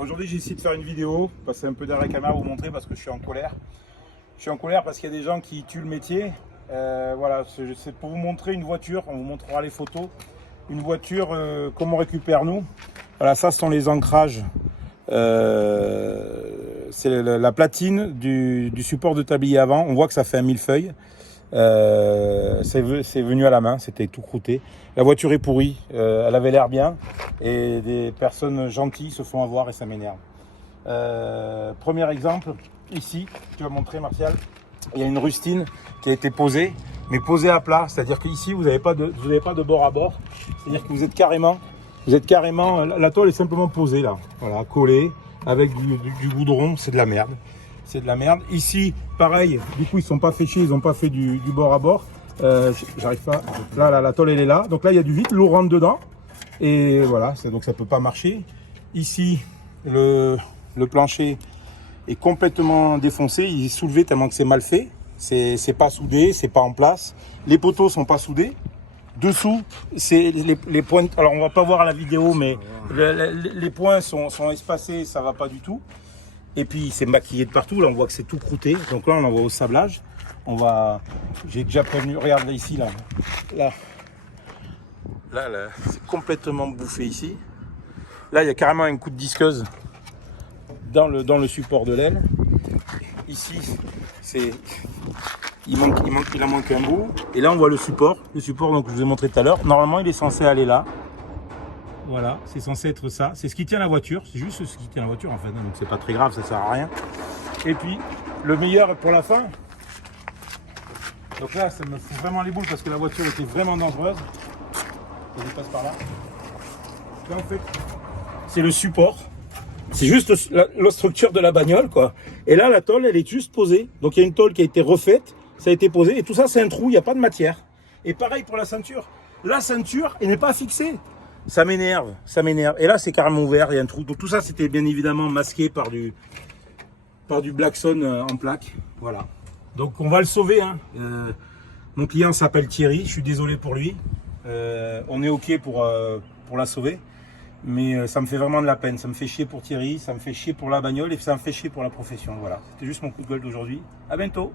Aujourd'hui, j'ai essayé de faire une vidéo, passer un peu derrière la caméra, vous montrer parce que je suis en colère. Je suis en colère parce qu'il y a des gens qui tuent le métier. Voilà, c'est pour vous montrer une voiture, on vous montrera les photos. Une voiture, comme on récupère nous. Voilà, ça ce sont les ancrages. C'est la platine du support de tablier avant. On voit que ça fait un millefeuille. C'est venu à la main, c'était tout croûté. La voiture est pourrie, elle avait l'air bien et des personnes gentilles se font avoir et ça m'énerve. Premier exemple, ici, tu vas montrer Martial, il y a une rustine qui a été posée, mais posée à plat, c'est-à-dire qu'ici vous n'avez pas de bord à bord, c'est-à-dire que vous êtes carrément, la tôle est simplement posée là, voilà, collée avec du goudron, c'est de la merde. C'est de la merde. Ici, pareil, du coup, ils ne sont pas fait chier, ils n'ont pas fait du bord à bord. J'arrive pas. Là, la tôle, elle est là. Donc là, il y a du vide, l'eau rentre dedans. Et voilà, donc ça ne peut pas marcher. Ici, le plancher est complètement défoncé. Il est soulevé tellement que c'est mal fait. C'est pas soudé, c'est pas en place. Les poteaux sont pas soudés. Dessous, c'est les points. Alors, on va pas voir à la vidéo, mais les points sont espacés, ça va pas du tout. Et puis c'est maquillé de partout, là on voit que c'est tout croûté. Donc là on envoie au sablage. J'ai déjà prévenu, regarde ici là, c'est complètement bouffé ici. Là il y a carrément un coup de disqueuse dans le support de l'aile. Ici il en manque un bout. Et là on voit le support donc je vous ai montré tout à l'heure. Normalement il est censé aller là. Voilà, c'est censé être ça. C'est ce qui tient la voiture. C'est juste ce qui tient la voiture en fait. Donc c'est pas très grave, ça sert à rien. Et puis le meilleur pour la fin. Donc là, ça me fout vraiment les boules parce que la voiture était vraiment dangereuse. Ça dépasse par là. Là en fait, c'est le support. C'est juste la structure de la bagnole quoi. Et là, la tôle, elle est juste posée. Donc il y a une tôle qui a été refaite. Ça a été posé. Et tout ça, c'est un trou. Il n'y a pas de matière. Et pareil pour la ceinture. La ceinture, elle n'est pas fixée. Ça m'énerve, ça m'énerve. Et là, c'est carrément ouvert, il y a un trou. Donc tout ça, c'était bien évidemment masqué par du Blackson en plaque. Voilà. Donc on va le sauver. Hein. Mon client s'appelle Thierry, je suis désolé pour lui. On est OK pour la sauver. Mais ça me fait vraiment de la peine. Ça me fait chier pour Thierry, ça me fait chier pour la bagnole et ça me fait chier pour la profession. Voilà. C'était juste mon coup de gueule d'aujourd'hui. À bientôt.